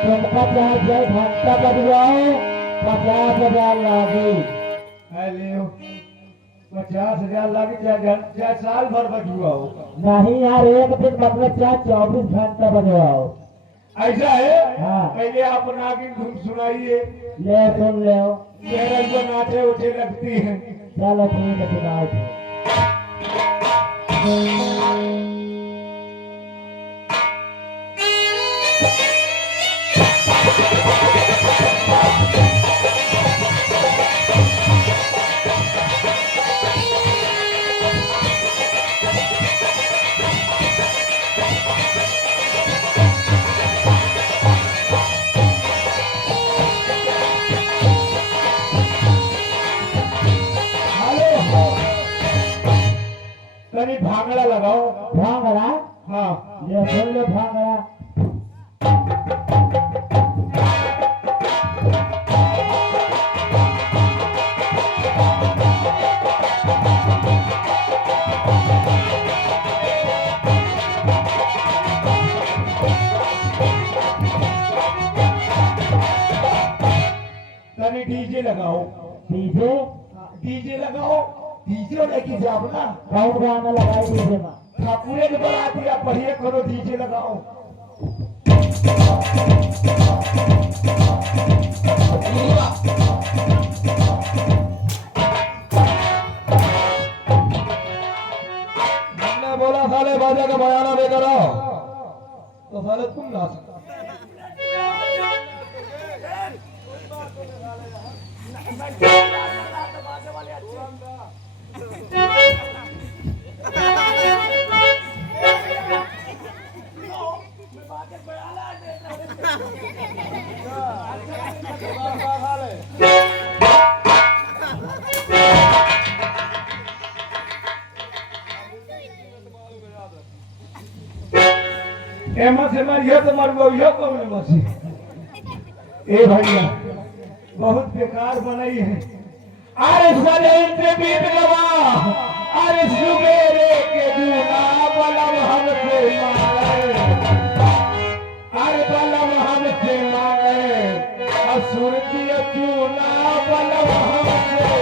तुमका चाहे जय घंटा बजवाओ 50,000 लागी। अरे 50,000 लागे चाहे साल भर बजुआ हो। नहीं यार एक दिन मतलब चाहे 24 घंटा बजवाओ। ऐसा है? हाँ। पहले आप नागिन धुन सुनाइए। ले सुन ले। केरल को नाचे उठे लगती है। चलो ठीक है सुनाओ। तनी भांगड़ा लगाओ। भांगड़ा? हाँ ले सुन लो भांगड़ा। तनी डीजे लगाओ। डीजे? डीजे लगाओ। डीजे लेके जाओ ना। कौन गाना लगाई डीजे में? ठाकुरे के बराती आप बढ़िया करो डीजे लगाओ। हमने बोला साले बाजा का बयाना दे करो तो साले तुम ना एमा से मारियो तो मरबो यो कौन मसी। ए भैया बहुत बेकार बनाई है। अरे सजन से बीत गवा, अरे सुबेरे के दूना बलम हमसे मांगे, अरे बलम हमसे मांगे, असुर की चूना बलम हमसे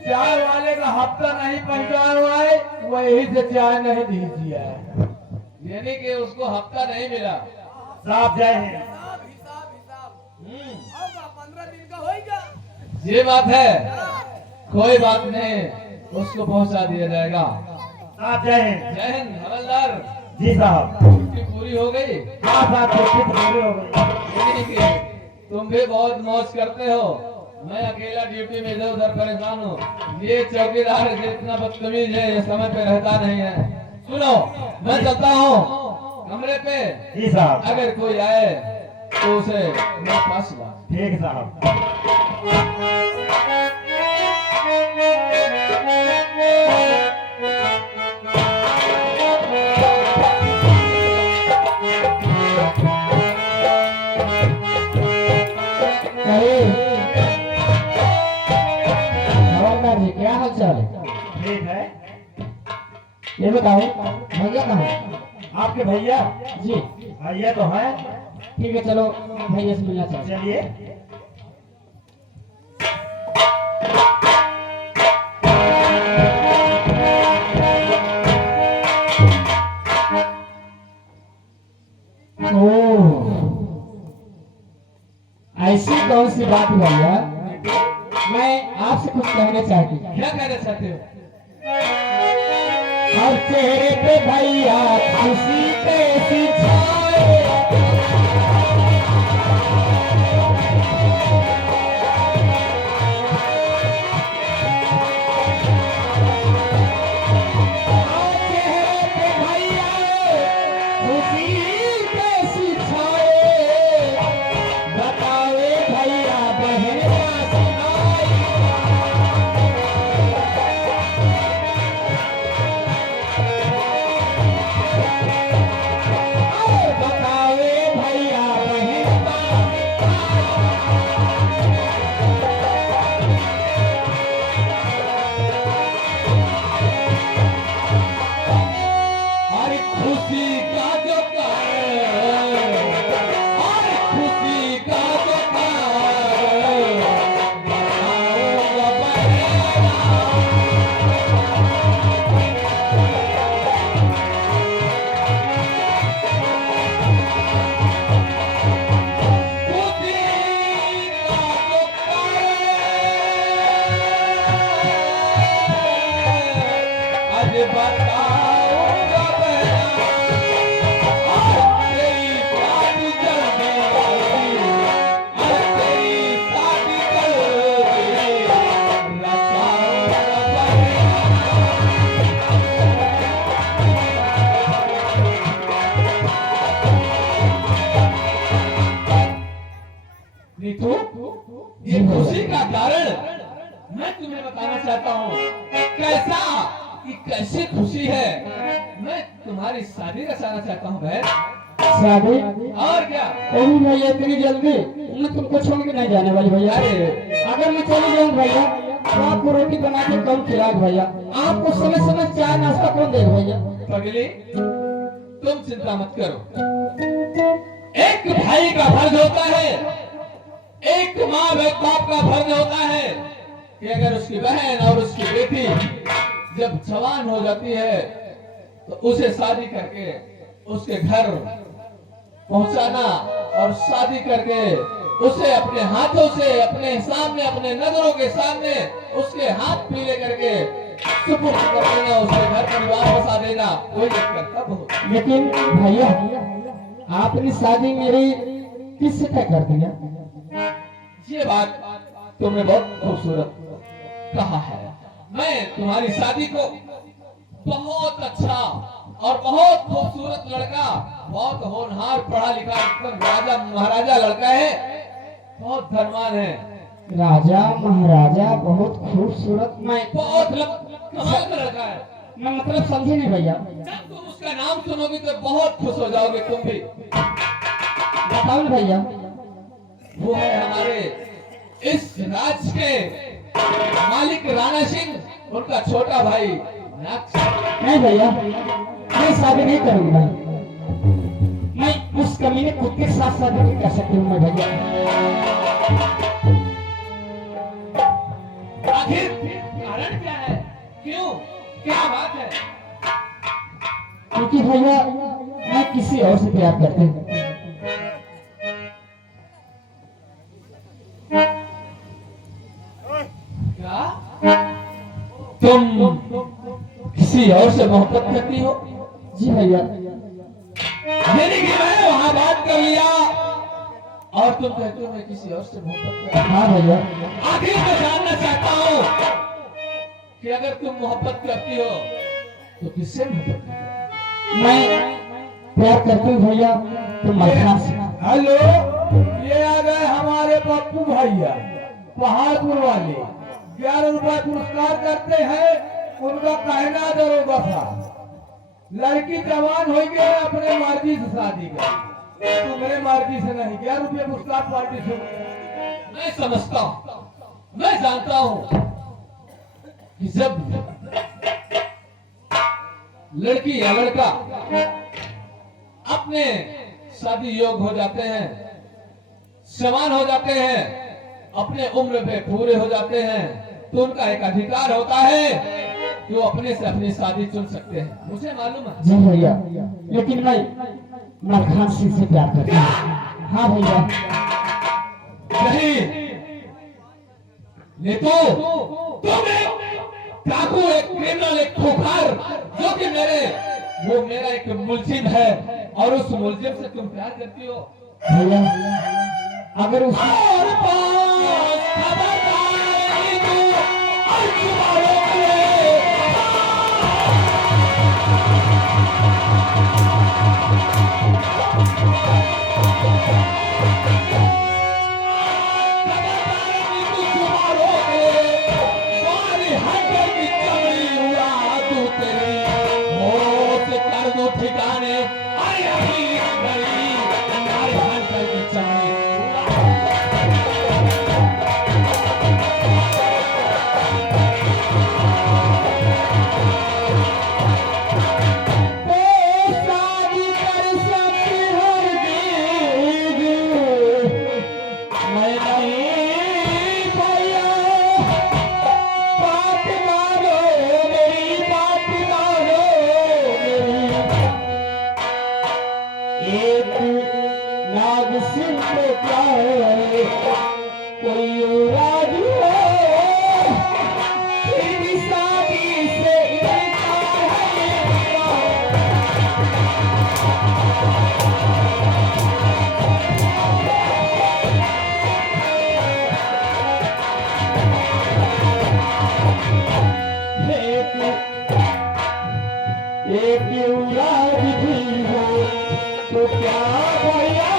चाय वाले का हफ्ता नहीं पहुंचाया हुआ है, वही से चाय नहीं दीजिए। यानी कि उसको हफ्ता नहीं मिला। साफ जाए ये बात है, कोई बात नहीं, उसको पहुंचा दिया जाएगा। साफ जाए। जय हिंद हवलदार जी साहब। छुट्टी पूरी हो गई। हाँ साहब छुट्टी पूरी हो गई। यानी कि तुम भी बहुत मौज करते हो, मैं अकेला ड्यूटी में इधर उधर परेशान हूँ। ये चौकीदार जितना बदतमीज है, ये समय पे रहता नहीं है। सुनो, मैं चलता हूँ कमरे पे। जी साहब। अगर कोई आए तो उसे मेरे पास ला। ठीक साहब। हवलदार जी क्या हाल चाल है? ठीक है। ये बताओ भैया कहाँ है? आपके भैया जी भैया तो है। ठीक है, चलो भैया से मिलना चाहते हैं। चलिए। ऐसी कौन सी बात भैया, मैं आपसे कुछ कहना चाहती हूँ। क्या कहना चाहते हो? और चेहरे पे भैया खुशी कैसी छाए, और चेहरे पे भैया खुशी कैसी छाए, बतावे भैया बहन क्या सुनाए। बतावे भैया बहन और खुशी का जो कारण, और खुशी का जो कारण, बताओ बहना। आज बताऊंगा तेरी शादी कर दी, आज तेरी शादी कर दी, रचाऊंगा नीतू, ये खुशी का कारण मैं तुम्हें बताना चाहता हूँ। कैसा, ये कैसी खुशी है। मैं तुम्हारी शादी रचाना चाहता हूँ बहन। शादी। और क्या? ओ भैया इतनी जल्दी मैं तुमको छोड़ के नहीं जाने वाली भैया। अगर मैं चली जाऊँ भैया तो आपको रोटी बना के कौन खिलाएगा भैया? आपको समय समय चाय नाश्ता कौन देगा भैया? पगली, तुम चिंता मत करो। एक भाई का फर्ज होता है, एक माँ बाप का फर्ज होता है कि अगर उसकी बहन और उसकी बेटी जब जवान हो जाती है तो उसे शादी करके उसके घर पहुंचाना और शादी करके उसे अपने हाथों से अपने सामने, अपने नजरों के सामने उसके हाथ पीले करके सुपुर्द कर देना, उसके घर परिवार बसा देना, कोई कर्तव्य होता। लेकिन भैया आपने शादी मेरी किससे तय कर दिया? ये बात तुमने बहुत खूबसूरत कहा है। मैं तुम्हारी शादी को बहुत अच्छा और बहुत खूबसूरत लड़का, बहुत होनहार, पढ़ा लिखा, एकदम राजा महाराजा लड़का है, बहुत धनवान है, राजा महाराजा बहुत खूबसूरत, मैं बहुत कमाल का लड़का है। मैं मतलब समझे नहीं भैया। जब तुम उसका नाम सुनोगे तो बहुत खुश हो जाओगे तुम भी। बताओ ना भैया। वो है हमारे इस राज्य के मालिक राणा सिंह, उनका छोटा भाई नाग सिंह। नहीं भैया मैं शादी नहीं करूंगा। मैं उस कमीने कुत्ते के साथ शादी नहीं कर सकती हूँ मैं भैया। आखिर कारण क्या है? क्यों, क्या बात है? क्योंकि भैया मैं किसी और से प्यार करती हूँ। क्या तुम किसी और से मोहब्बत करती हो? जी भैया। मेरी की मैं वहां बात कर लिया और तुम कहते हो मैं किसी और से मोहब्बत करती हाँ भैया। हूं। आखिर मैं जानना चाहता हूं कि अगर तुम मोहब्बत करती हो तो किससे मोहब्बत करती हो? मैं प्यार करती हूँ भैया तो मरना से। हेलो, ये आ गए हमारे पप्पू भैया पहाड़पुर वाले। 11 रुपए पुरस्कार करते हैं, उनका कहना दरोगा था लड़की जवान हो गई, अपने मर्जी से शादी कर, तुम्हारे मर्जी से नहीं। 11 रुपये पुरस्कार पार्टी से। मैं समझता हूँ, मैं जानता हूँ कि जब लड़की या लड़का अपने शादी योग्य हो जाते हैं, समान हो जाते हैं, अपने उम्र पे पूरे हो जाते हैं, तो उनका एक अधिकार होता है कि वो अपने से अपनी शादी चुन सकते हैं। मुझे मालूम है। जी भैया, लेकिन मैं मलखान सिंह से प्यार करता हूँ। हाँ भैया। नहीं, ये तो तुम एक डाकू, एक क्रिमिनल, एक खूंखार, जो कि वो मेरा एक मुलजिम है, और उस मुलजिम से तुम प्यार करती हो। भैया, अगर उस और पास खबरदारी तू और तुम्हारे ठिकाने नाग सिंह को क्या है, कोई राज हो, फिर भी शादी से इनकार है। एक युवराज भी हो तो क्या भैया,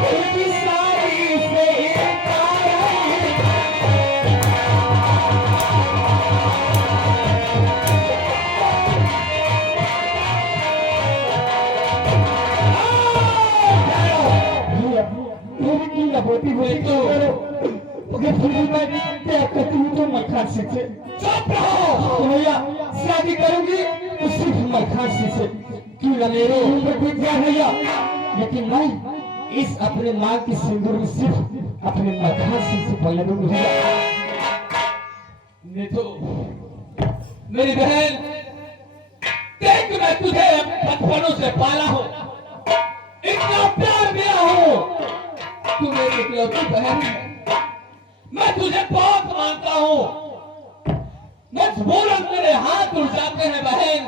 फिर भी शादी से इनकार है। होती हुई तो अगर फिर भी मैं क्या करती हूँ तो मलखान सिंह से। चुप रहो। तो भैया, शादी करूंगी तो सिर्फ मलखान सिंह से, क्यों ना मेरे ऊपर कुछ जाए भैया, लेकिन मैं इस अपने मां की सिंदूर में सिर्फ अपने मलखान सिंह से पहले दूंगी भैया। नीतू, मेरी बहन, देख मैं तुझे बचपनों से पाला हूँ, इतना प्यार दिया हूँ, तू मेरी इकलौती बहन है, मैं तुझे बहुत मानता हूँ। मजबूरन मेरे हाथ उड़ जाते हैं बहन,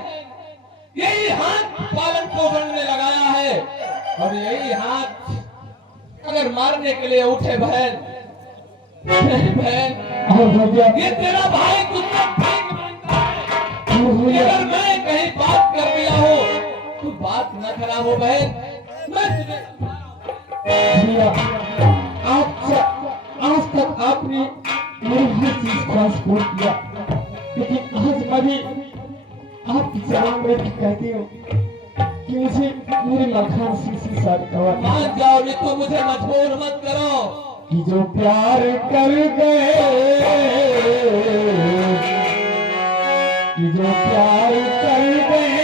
यही हाथ पालन पोषण में लगाया है, और यही हाथ अगर मारने के लिए उठे बहन, मेरी बहन, ये तेरा भाई तुझसे ठीक मानता है। अगर मैं कहीं बात कर दिया हो तो बात न खराब हो बहन, मैं तुझे भैया, आज तक आपने मेरी हर चीज ख्वाहिश पूरी किया, लेकिन आज मैं भी आपकी जबान में भी कहती हूँ कि मुझे मेरे मलखान सिंह से शादी करवा। मान जाओ, ये तो मुझे मजबूर मत करो। कि जो प्यार कर गए, कि जो प्यार कर गए,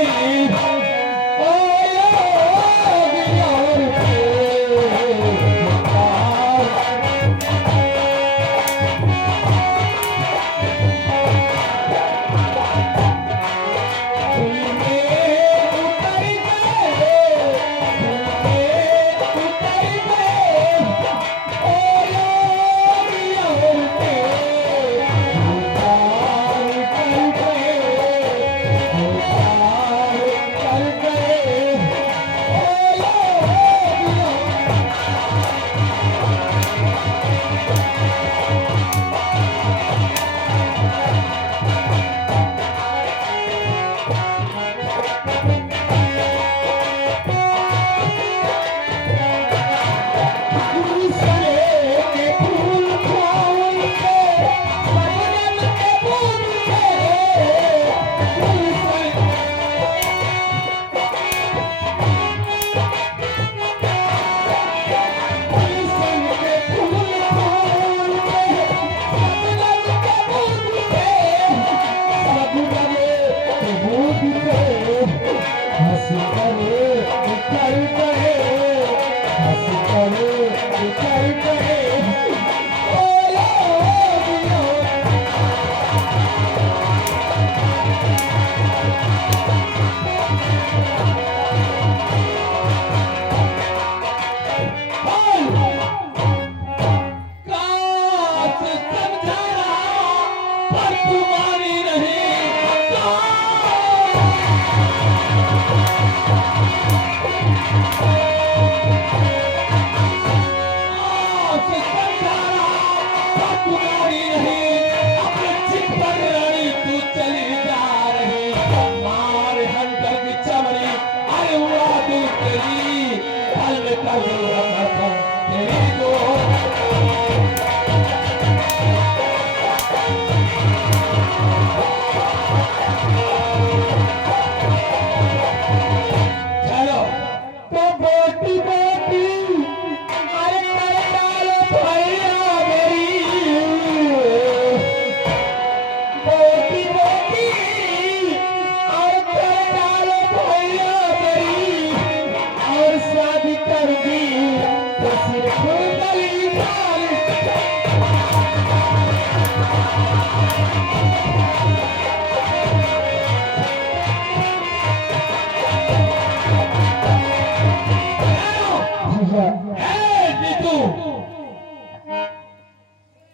हंस करे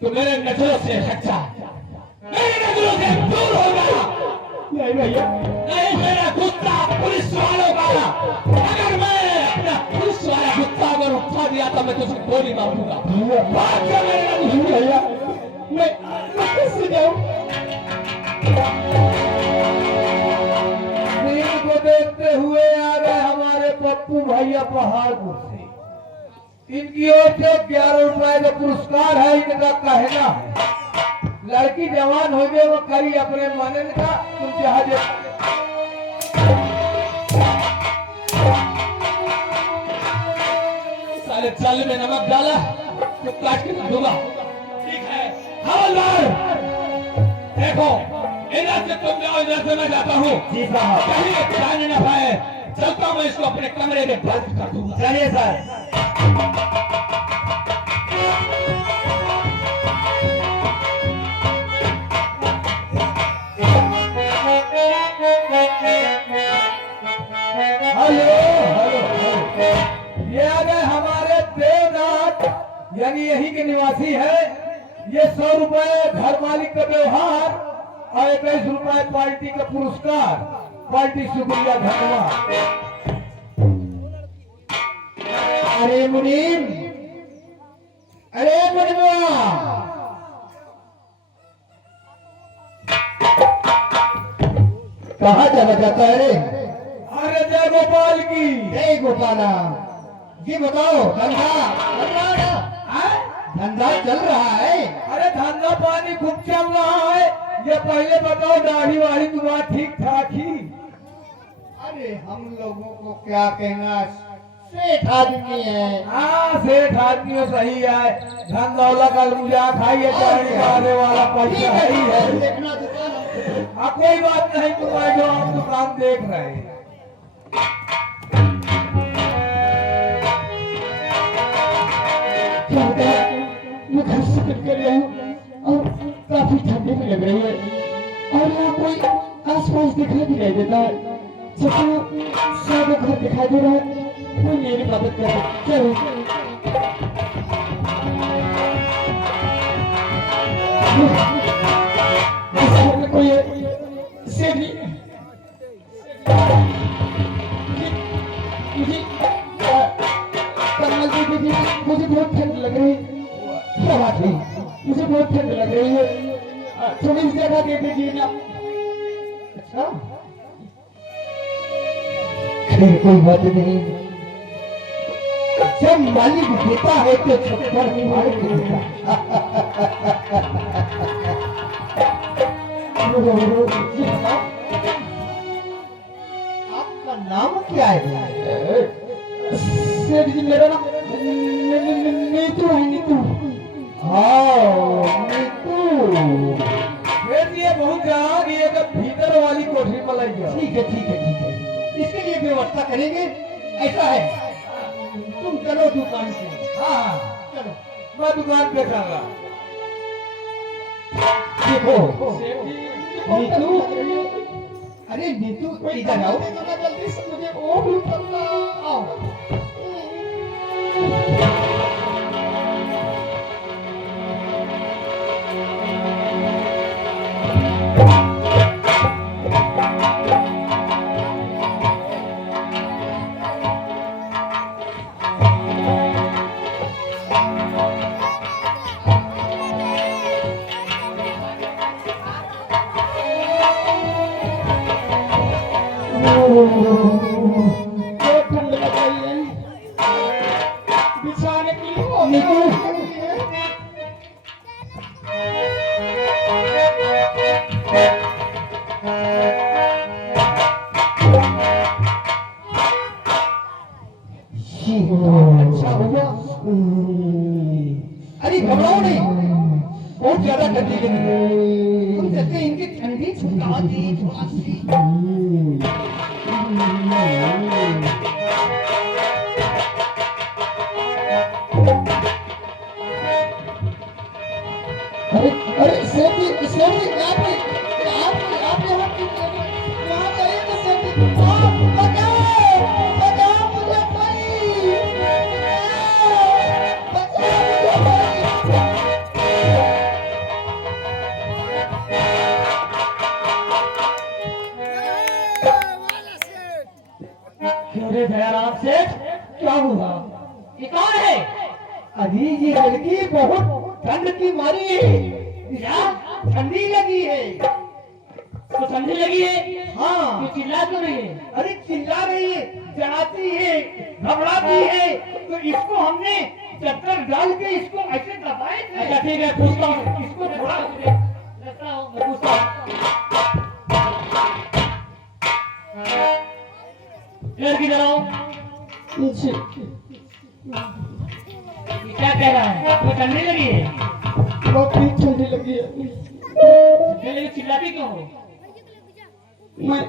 तो मेरे नजरों से हट जा, मेरी नजरों से दूर होगा। नहीं भैया, नहीं मेरा गुस्सा पुलिस वालों का, अगर मैं अपना पुलिस वाला गुस्सा अगर उठा दिया तो मैं तुझे गोली मारूंगा। भाग जा मेरे नहीं भैया, मैं कैसे जाऊं? दिन को देखते हुए आ गए हमारे पप्पू भैया पहाड़पुर से। इनकी ओर से 11 रुपए का पुरस्कार है। इनका कहना है लड़की जवान हो गए वो करी अपने मन का, तुम जहाज साले चाल में नमक डाला तो काट के दूंगा। ठीक है हवलदार, देखो इधर से तुम जाओ, इधर से मैं जाता हूँ। जी साहब। कहीं जाने ना पाए, चलता हूँ मैं इसको अपने कमरे में बंद कर दूंगा। चलिए सर। हेलो हेलो, ये आ गए हमारे देवनाथ, यानी यही के निवासी है। ये 100 रुपए घर मालिक का व्यवहार और 21 रुपए पार्टी का पुरस्कार। पार्टी शुक्रिया, धन्यवाद। अरे मुनीम, अरे मुनीमा, कहाँ चला जाता है रे? अरे जय गोपाल की। जय गोपाला जी, बताओ धंधा धंधा चल रहा है? अरे धंधा पानी खूब चल रहा है। ये पहले बताओ दाढ़ी वाढ़ी तुम्हारा ठीक ठाक ही? अरे हम लोगों को क्या कहना, सेठ आदमी है। हाँ सेठ आदमी हो, सही है। धन दौलत का मुझा खाइए, दाढ़ी खाने वाला पैसा है ही है। देखना दुकान। हाँ कोई बात नहीं, तुम्हारे जो हम दुकान देख रहे हैं। क्या होता है, मैं घर से निकल कर रहा हूँ और काफी ठंडी भी लग रही है और यहाँ कोई आसपास दिखाई भी नहीं देता है। सबको शायद घर दिखाई दे रहा है, कोई मेरी मदद करे। चलो इस घर में कोई सेठ नहीं है। मुझे कमल जी दीदी, मुझे बहुत ठंड लग रही है। क्या बात है, मुझे बहुत ठंड लग रही है, थोड़ी सी जगह दे दीजिए ना। अच्छा फिर कोई बात नहीं, जब मालिक देता है तो छप्पर मालिक देता। आपका नाम क्या है? सेठ जी, मेरा नाम नीतू है, नीतू। हाँ नीतू, फिर ये बहुत जहाँ ये तो भीतर वाली कोठरी में लग गया। ठीक है ठीक है ठीक है, इसके लिए व्यवस्था करेंगे। ऐसा है, तुम चलो दुकान पे। हाँ चलो मैं दुकान पे जाऊंगा। देखो नीतू, नीतू, अरे नीतू इधर आओ। जल्दी से मुझे वो भी करना। आओ। बहुत ठंड लग रही है, बिछाने के लिए वो नीतू, अच्छा हुआ। अरे घबराओ नहीं, बहुत ज्यादा ठंडी लग रही है। हम कहते हैं इनकी ठंडी छुटा दी थोड़ा सी। अरे अरे सेठ जी, सेठ जी, आप यहाँ यहाँ जाइए ना सेठ जी। बचाओ बचाओ मुझे कोई, बचाओ मुझे कोई। क्यों रे दयाराम सेठ, क्या हुआ? ये कौन है? अभी ये लड़की बहुत ठंड की मारी है, क्या ठंडी लगी है। तो ठंडी लगी है? हाँ। ये चिल्ला क्यों रही है? अरे चिल्ला रही है, डराती है, घबराती है, तो इसको हमने चक्कर डाल के इसको ऐसे दबाए थे। अच्छा ठीक है, पूछता हूँ इसको, थोड़ा लगता हूँ मैं पूछता हूँ। लड़की जरा ये क्या कह रहा है? तो ठंडी लगी है? बहुत ही ठंडी लगी है। ठंडी लगी, चिल्लाती क्यों हो? मैं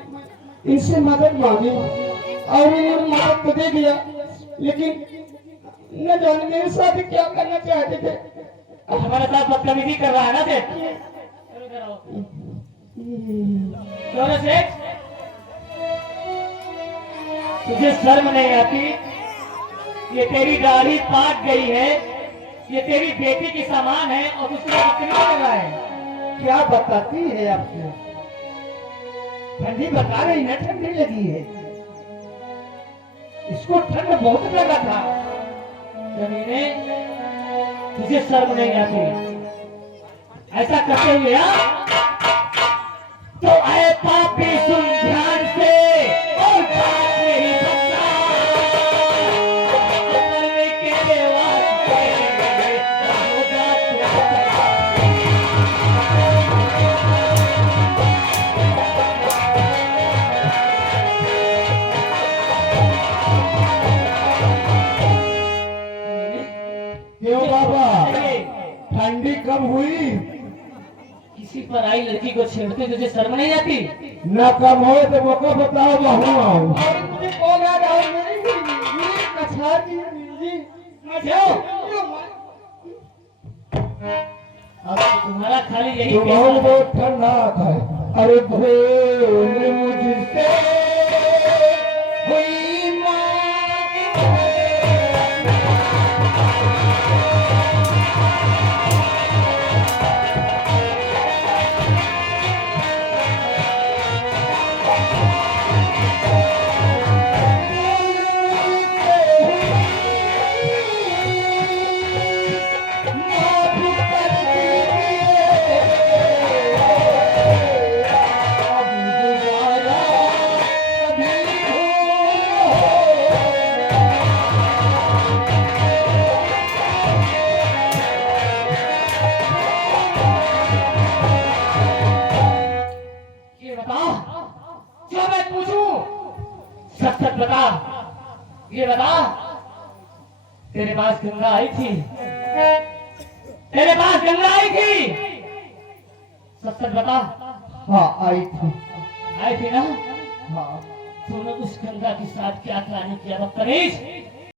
इनसे मदद मांगी और इन्होंने मदद तो दे दिया, लेकिन न जाने मेरे साथ क्या करना चाहते थे। हमारे साथ बदतमीजी कर रहा है ना सेठ? चलो इधर आओ। क्यों रे सेठ, तुझे शर्म नहीं आती? ये तेरी दाढ़ी पाक गई है, ये तेरी बेटी की सामान है और दूसरा बदतमीजी कर रहा है। क्या बताती है आपको? ठंडी बता रही ना, ठंडी लगी है, इसको ठंड बहुत लगा था। जमीने, तुझे शर्म नहीं आती? ऐसा करते हुए तो आए पापी सुन ध्यान से और बात नहीं सकता। मरने के वास्ते होगा क्यों बाबा, ठंडी कब हुई? किसी पर आई लड़की को छेड़ते तुझे शर्म नहीं आती? न कम हो तो मौका बताओ, मैं आऊँ। मुझे कॉल आ रहा है, मेरी कछार की जी। अब तुम्हारा खाली यही तुम्हारा पैसा है। बहुत ठंडा था। अरे भोले मुझसे हुई मांग। ये बता, जो मैं पूछूं सच सच बता। ये बता, तेरे पास गंगा आई थी? तेरे पास गंगा आई थी? सच सच बता। हाँ आई थी। आई थी ना? हाँ तूने उस गंगा के साथ क्या कार्य किया बदतमीज?